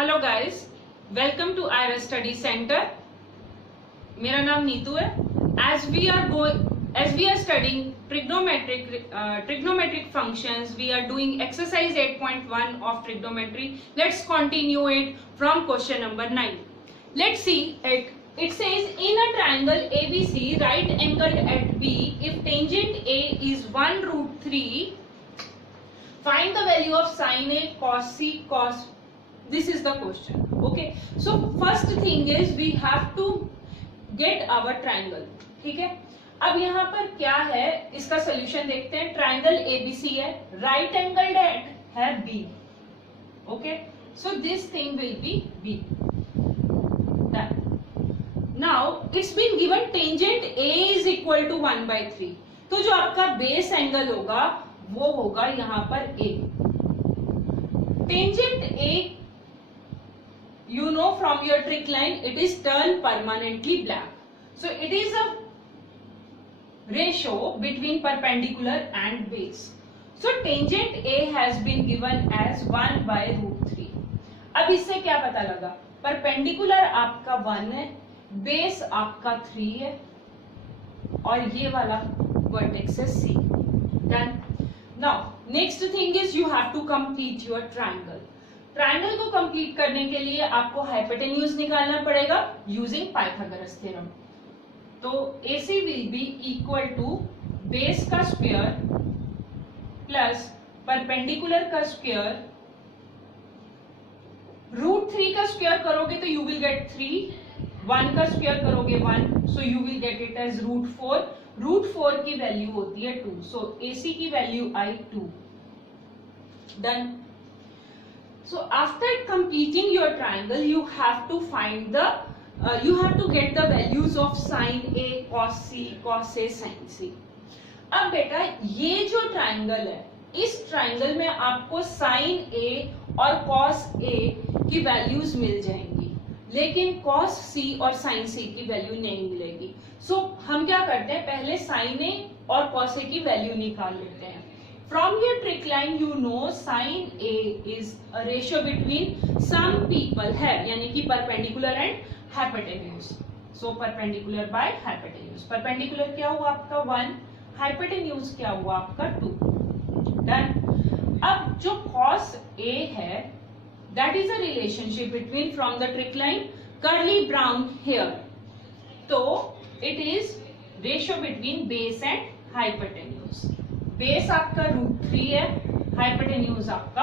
Hello guys, welcome to Aayra study centre. मेरा नाम नीतू है। As we are studying trigonometric functions, we are doing exercise 8.1 of trigonometry. Let's continue it from question number 9. Let's see it. It says in a triangle ABC, right angled at B, if tangent A is 1√3, find the value of sin A, cos C, cos. This is the question. Okay, so first thing is we have to get our triangle. ठीक है, अब यहाँ पर क्या है, इसका solution देखते हैं। ट्राइंगल एबीसी है, राइट एंगल्ड है B. Okay, so this thing will be B. Now it's been given tangent A is equal to 1/3, तो जो आपका बेस एंगल होगा वो होगा यहाँ पर A. Tangent A, you know from your trick line, it is turned permanently black, so it is a ratio between perpendicular and base. So tangent A has been given as 1/√3. अब इससे क्या पता लगा, परपेंडिकुलर आपका 1 है, base आपका 3 है और ये वाला वर्टेक्स है C. Done. Now next thing is you have to complete your triangle. Triangle को कंप्लीट करने के लिए आपको हाइपोटेन्यूज निकालना पड़ेगा यूजिंग पाइथागोरस थ्योरम। तो AC will be equal to base का स्क्वायर प्लस परपेंडिकुलर का स्क्वायर, √3 का स्क्वायर करोगे तो यू विल गेट 3, 1 का स्क्वायर करोगे 1, so you will get it as √4। √4 की वैल्यू होती है 2, सो AC की वैल्यू आई 2। Done. So after completing your triangle, you have to find the, you have to get the values of sin A, cos C, cos A, sin C. अब बेटा ये जो triangle है, इस ट्राइंगल में आपको sin A और cos A की वैल्यूज मिल जाएंगी, लेकिन cos C और sin C की वैल्यू नहीं मिलेगी। So हम क्या करते हैं, पहले sin A और cos A की वैल्यू निकाल लेते हैं। From your trick line, you know sin A is a ratio between some people है, यानी कि perpendicular and hypotenuse. So perpendicular by hypotenuse. Perpendicular क्या हुआ आपका 1, hypotenuse क्या हुआ आपका 2. Done. अब जो cos A है, that is a relationship between from the trick line curly brown here. तो it is ratio between base and hypotenuse. Base आपका √3 है, हाइपोटेन्यूज आपका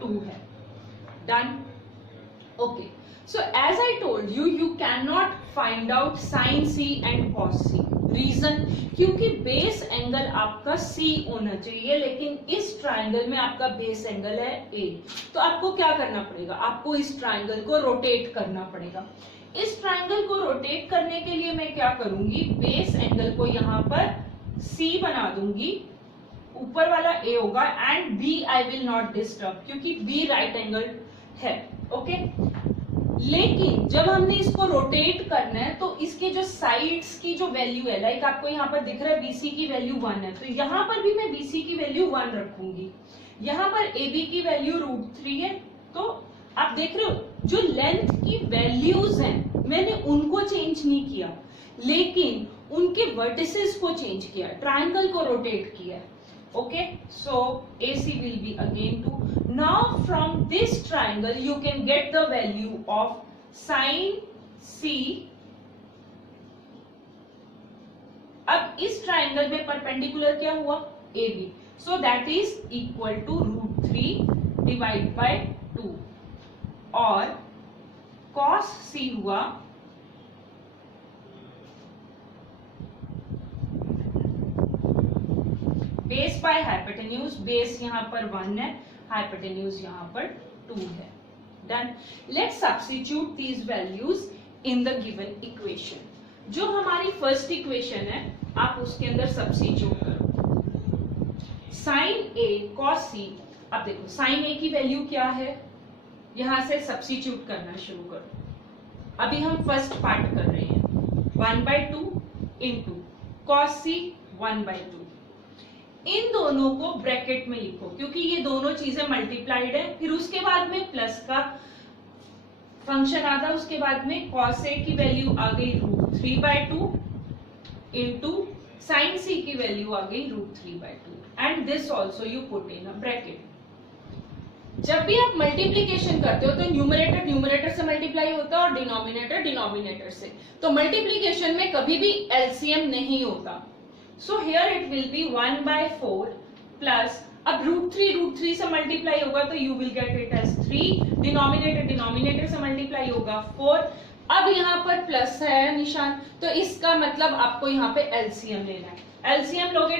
2 है। Done. Okay, so as I told you, you can not find out sine C and cos C। Reason, क्योंकि base angle आपका C होना चाहिए, लेकिन इस ट्राइंगल में आपका बेस एंगल है A। तो आपको क्या करना पड़ेगा, आपको इस ट्राइंगल को रोटेट करना पड़ेगा। इस ट्राइंगल को रोटेट करने के लिए मैं क्या करूंगी, बेस एंगल को यहाँ पर C बना दूंगी, ऊपर वाला A होगा, and B I will not disturb क्योंकि B राइट एंगल है। ओके, लेकिन जब हमने इसको रोटेट करना है तो इसके जो साइड्स की जो वैल्यू है, लाइक आपको यहाँ पर दिख रहा है BC की वैल्यू 1 है, तो यहाँ पर भी मैं BC की वैल्यू 1 रखूंगी। यहाँ पर AB की वैल्यू √3 है, तो आप देख रहे हो जो लेंथ की वैल्यूज हैं मैंने उनको चेंज नहीं किया, लेकिन उनके वर्टिसेस को चेंज किया, ट्राइंगल को रोटेट किया। Okay, so AC will be again 2. Now from this triangle you can get the value of sin C. अब इस ट्राइंगल में परपेंडिकुलर क्या हुआ, AB, so that is equal to √3 divided by 2, और cos C हुआ base by hypotenuse. Base यहाँ पर 1 है, हाइपोटेन्यूज यहाँ पर 2 है। Done. Let's substitute these values in the given equation. जो हमारी फर्स्ट इक्वेशन है आप उसके अंदर सब्स्टिट्यूट करो। साइन A cos C, अब देखो साइन A की वैल्यू क्या है, यहां से सब्स्टिट्यूट करना शुरू करो। अभी हम फर्स्ट पार्ट कर रहे हैं, 1/2 इंटू cos C 1/2। इन दोनों को ब्रैकेट में लिखो क्योंकि ये दोनों चीजें मल्टीप्लाइड है, फिर उसके बाद में प्लस का फंक्शन आता उसके बाद में cos A की वैल्यू आ गई √3/2 इंटू साइन C की वैल्यू आ गई √3/2 and this also you put in a bracket. जब भी आप मल्टीप्लीकेशन करते हो तो न्यूमरेटर न्यूमरेटर से मल्टीप्लाई होता है और डिनोमिनेटर डिनोमिनेटर से। तो मल्टीप्लीकेशन में कभी भी एलसीएम नहीं होता। So here it will be 1/4 plus, अब √3 से मल्टीप्लाई होगा तो you will get it as 3, denominator denominator से मल्टीप्लाई होगा 4। अब यहाँ पर प्लस है निशान, तो इसका मतलब आपको यहाँ पे एलसीएम लेना है। एलसीएम लोगे,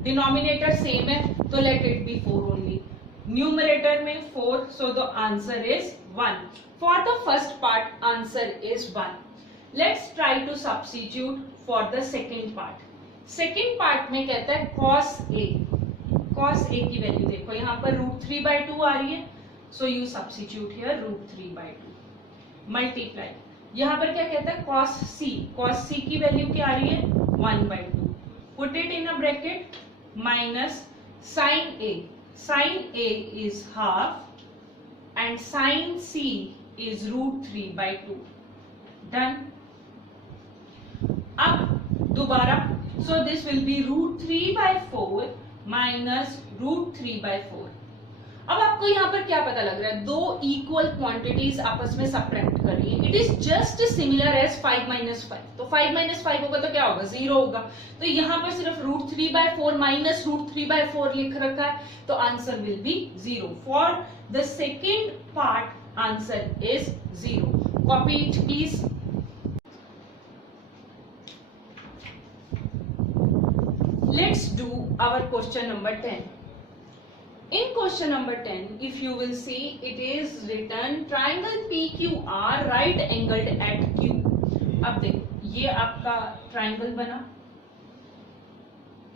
डिनोमिनेटर सेम है तो let it be 4 only, numerator में 4, so the answer is 1. For the first part, answer is 1. Let's try to substitute for the second part. Second part में कहता है cos A. cos A की value देखो यहाँ पर √3/2 आ रही है, so you substitute here √3/2. Multiply. यहाँ पर क्या कहता है cos C. cos C की वैल्यू क्या आ रही है 1/2. Put it in a bracket minus sin A. Sin A is half and sin C is √3/2. Done. अब दोबारा, so this will be √3/4 minus √3/4. अब आपको यहाँ पर क्या पता लग रहा है, दो इक्वल क्वांटिटीज आपस में सब्ट्रैक्ट कर रही है। It is just similar as 5 - 5, तो 5 - 5 होगा तो क्या होगा 0 होगा। तो यहाँ पर सिर्फ √3/4 माइनस √3/4 लिख रखा है, तो answer will be 0। For the second part answer is 0। Copy it please. Let's do our question number 10। In question number 10, if you will see, it is written triangle PQR right angled at Q. अब देखो ये आपका triangle बना,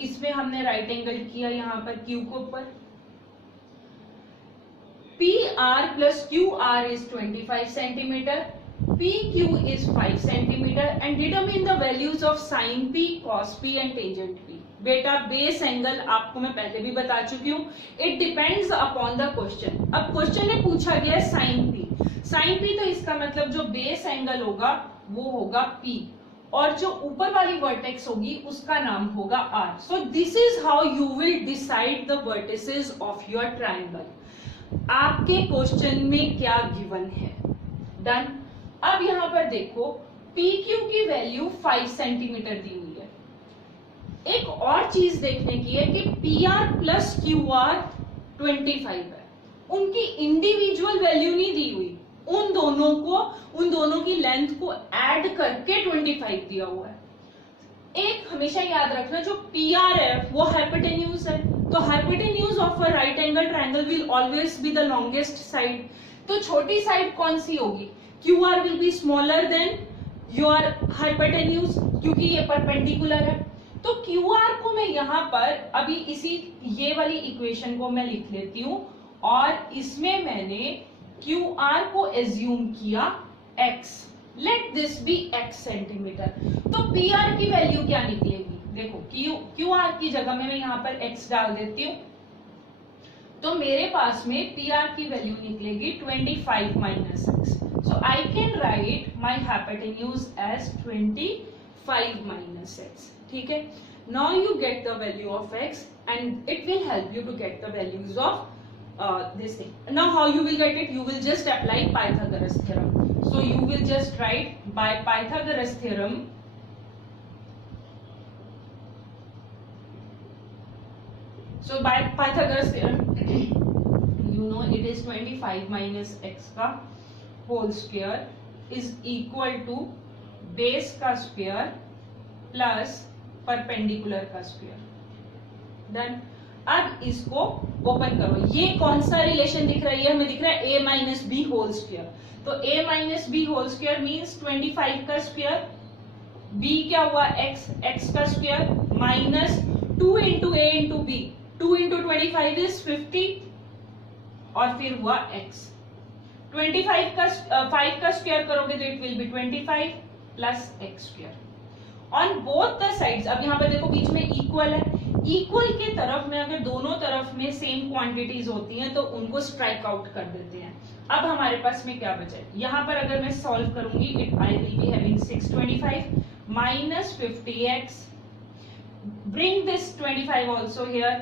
इसमें हमने right angle किया यहाँ पर Q को ऊपर। PR plus QR is 25 centimeter, PQ is 5 centimeter and determine the values of sin P, cos P and tangent P. बेटा बेस एंगल आपको मैं पहले भी बता चुकी हूँ, it depends upon the question. अब क्वेश्चन में पूछा गया है साइन पी, साइन पी तो इसका मतलब जो बेस एंगल होगा वो होगा P और जो ऊपर वाली वर्टेक्स होगी उसका नाम होगा R। So this is how you will decide the vertices of your triangle. आपके क्वेश्चन में क्या गिवन है। डन। अब यहाँ पर देखो PQ की वैल्यू 5 सेंटीमीटर दी हुई है। एक और चीज देखने की है कि PR प्लस QR 25 है, उनकी इंडिविजुअल वैल्यू नहीं दी हुई, उन दोनों की लेंथ को ऐड करके 25 दिया हुआ है। एक हमेशा याद रखना, जो PR है वो हाइपोटेन्यूज है, तो hypotenuse of a right angle triangle will always be the longest side. तो छोटी साइड कौन सी होगी, QR will be smaller than your hypotenuse, क्योंकि ये परपेंडिकुलर है। तो QR को मैं यहाँ पर अभी इसी ये वाली इक्वेशन को मैं लिख लेती हूँ और इसमें मैंने QR को एज्यूम किया x, let this be x centimetre. तो PR की वैल्यू क्या निकलेगी, देखो QR की जगह में मैं यहाँ पर x डाल देती हूँ, तो मेरे पास में PR की वैल्यू निकलेगी 25 - x। So I can write my hypotenuse as 25 - x। ठीक है, now you get the value of x and it will help you to get the values of this thing. Now how you will get it, you will just apply Pythagoras theorem. So you will just write by Pythagoras theorem so by Pythagoras theorem you know it is 25 minus x का whole square is equal to base का square plus perpendicular का square. Done. अब इसको open करो, ये कौन सा relation दिख रही है, हमें दिख रहा है a - b होल स्क्वायर। तो a - b whole square means 25 का स्क्वायर, b क्या हुआ x का square minus 2 into a into b, 2 into 25 is 50 और फिर हुआ x। 25 का 5 का स्क्वायर करोगे तो it will B 25 plus x square on both the sides. अब यहाँ पर देखो बीच में इक्वल है, इक्वल के तरफ में अगर दोनों तरफ में सेम क्वांटिटीज होती हैं तो उनको स्ट्राइक आउट कर देते हैं। अब हमारे पास में क्या बचा है, यहां पर अगर मैं सॉल्व करूंगी, it I will be having 625 minus 50x, bring this 25 also here,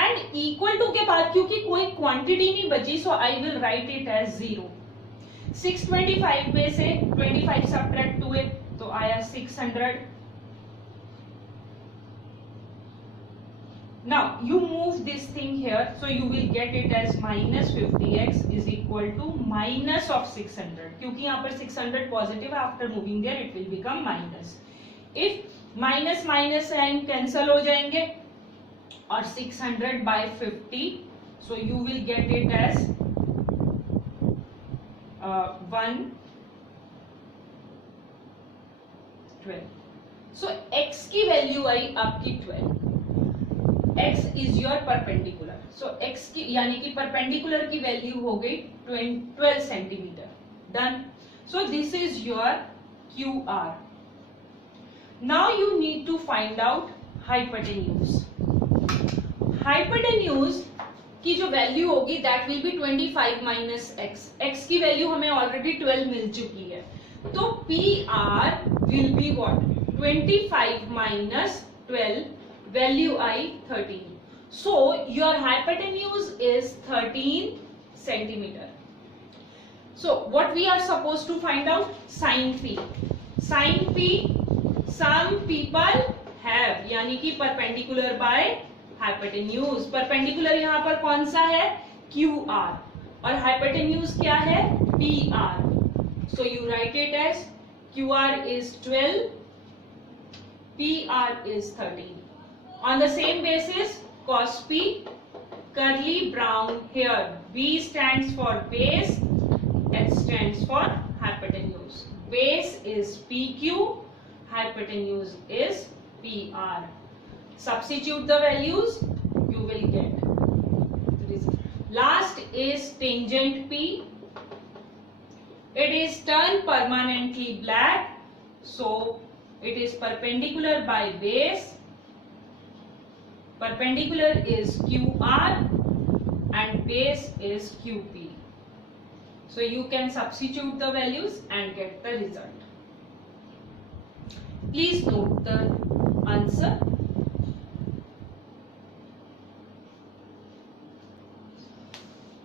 and equal to के बाद क्योंकि कोई क्वांटिटी नहीं बची, so I will write it as 0। 625 में से 25 subtract 2 तो आया 600। Now you move this thing here, so you will get it as minus 50x is equal to minus of 600, क्योंकि यहाँ पर 600 positive है, after moving there it will become minus। If minus minus and cancel हो जाएंगे और 600 by 50, so you will get it as 112। So x की value आई आपकी 12। x is your perpendicular, so x की यानी कि perpendicular की वैल्यू हो गई 12 centimetre. Done. So this is your QR। Now you need to find out hypotenuse। Hypotenuse की जो वैल्यू होगी that will be 25 minus x। x की वैल्यू हमें ऑलरेडी 12 मिल चुकी है, तो PR will be what? 25 minus 12, value I 13। So your hypotenuse is 13 centimeter। So what we are supposed to find out? Sin P। Sin P some people have, यानी कि perpendicular by hypotenuse। perpendicular यहाँ पर कौन सा है? QR, और hypotenuse क्या है? PR। So you write it as QR is 12, PR is 13। On the same basis, cos P, curly brown here, B stands for base, H stands for hypotenuse। Base is PQ, hypotenuse is PR। Substitute the values, you will get the result। Last is tangent P। It is turned permanently black, so it is perpendicular by base। Perpendicular is QR and base is QP। So you can substitute the values and get the result। Please note the answer।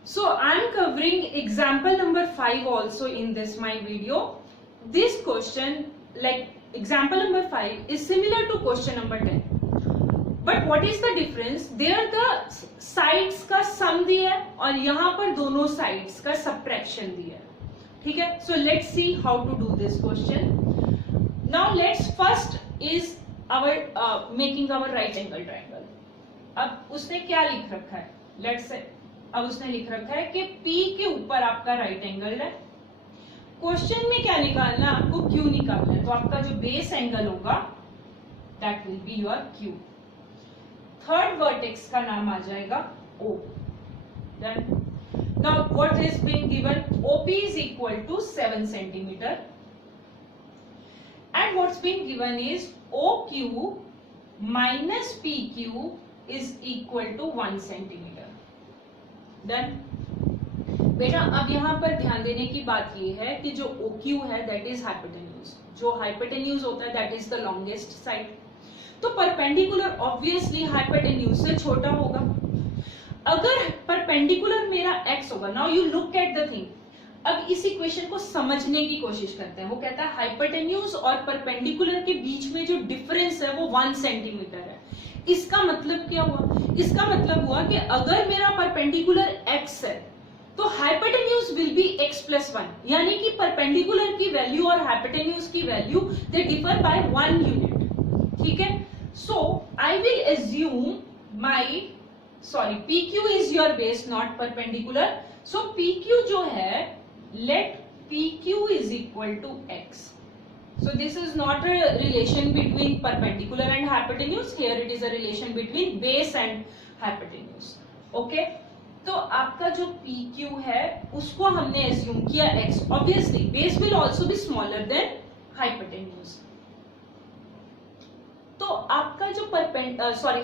So I am covering example number 5 also in this my video। This question, like example number 5 is similar to question number 10। But what is the difference, there the sides का sum दिया है और यहाँ पर दोनों sides का subtraction दिया है। ठीक है, so let's see how to do this question. Now let's first is our making our right angle triangle. अब उसने क्या लिख रखा है, लेट्स से अब उसने लिख रखा है कि P के ऊपर आपका राइट एंगल है। क्वेश्चन में क्या निकालना है आपको? Q निकालना है, तो आपका जो बेस एंगल होगा that will be your Q। Third vertex का नाम आ जाएगा O। Then now what is being given? OP is equal to 7 centimeter and what's being given is OQ minus PQ is equal to 1 centimeter। Then बेटा अब यहाँ पर ध्यान देने की बात ये है कि जो OQ है that is hypotenuse। जो hypotenuse होता है that is the longest side। तो परपेंडिकुलर ऑब्वियसली हाइपोटेन्यूज से छोटा होगा। अगर परपेंडिकुलर मेरा x होगा, now you look at the thing. अब इस इक्वेशन को समझने की कोशिश करते हैं। वो कहता है हाइपोटेन्यूज और परपेंडिकुलर के बीच में जो डिफरेंस है वो 1 सेंटीमीटर है। इसका मतलब क्या हुआ? इसका मतलब हुआ कि अगर मेरा परपेंडिकुलर x है तो hypotenuse will be x plus 1, यानी कि परपेंडिकुलर की वैल्यू और हाइपोटेन्यूज की value they differ by 1 unit. ठीक है, so I will assume my PQ is your base not perpendicular, so PQ जो है let PQ is equal to x। so this is not a relation between perpendicular and hypotenuse, here it is a relation between base and hypotenuse। okay, तो आपका जो PQ है उसको हमने assume किया x, obviously base will also be smaller than hypotenuse। तो आपका जो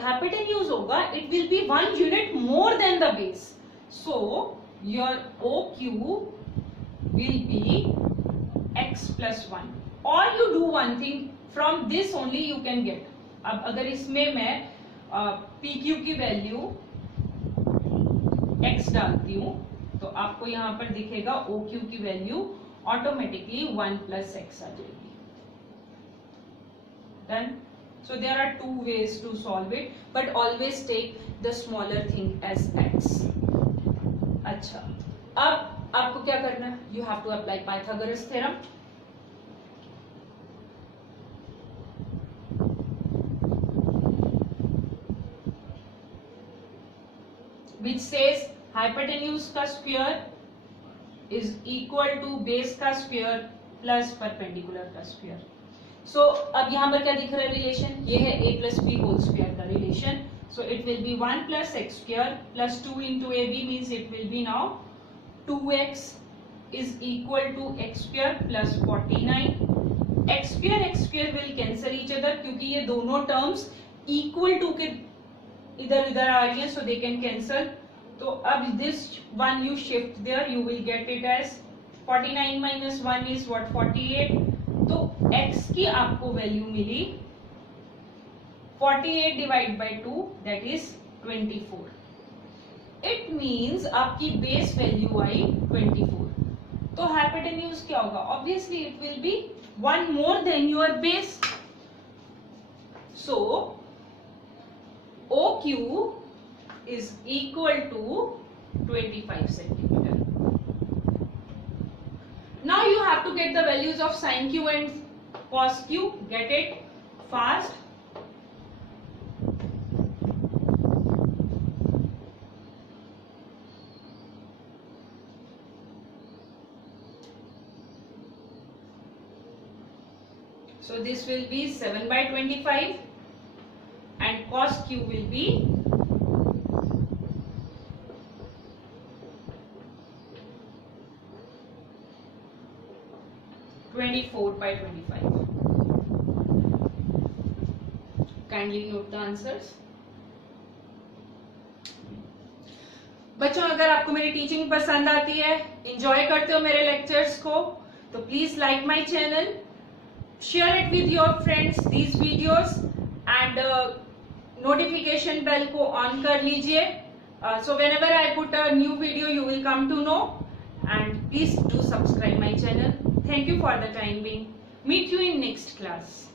हाइपोटेन्यूज होगा it will B 1 unit more than the base, so your OQ will be x plus 1, or you do one thing, from this only you can get. अब अगर इसमें मैं PQ की value x डालती हूं तो आपको यहां पर दिखेगा OQ की वैल्यू ऑटोमेटिकली 1 plus x आ जाएगी. Done. So there are two ways to solve it, but always take the smaller thing as x. अच्छा, अब आपको क्या करना है? You have to apply Pythagoras theorem. Which says hypotenuse का square is equal to base का square plus perpendicular का square. So अब यहाँ पर क्या दिख रहा है रिलेशन? ये है a plus b whole square का relation. So it will be 1 plus x square plus 2 into ab means it will be now 2x is equal to x square plus 49. x square will cancel each other क्योंकि ये दोनों terms equal to के इधर उधर आ रही हैं, so they can cancel. तो अब this one you shift there, you will get it as 49 minus 1 is what? 48. तो x की आपको value milli 48 divided by 2, that is 24. It means आपकी बेस वैल्यू आई 24. तो हाइपोटेन्यूज क्या होगा? Obviously it will be 1 more than your base. So OQ is equal to 25 centimeter. Now you have to get the values of sin Q and cos Q. Get it fast. So this will be 7 by 25 and cos Q will be 24 by 25. Kindly note the answers. बच्चों, अगर आपको मेरी teaching पसंद आती है, enjoy करते हो मेरे लेक्चर्स को, तो please like my channel, share it with your friends these videos and notification bell को on कर लीजिए, so whenever I put a new video you will come to know, and please do subscribe my channel. Thank you for the time being. Meet you in next class.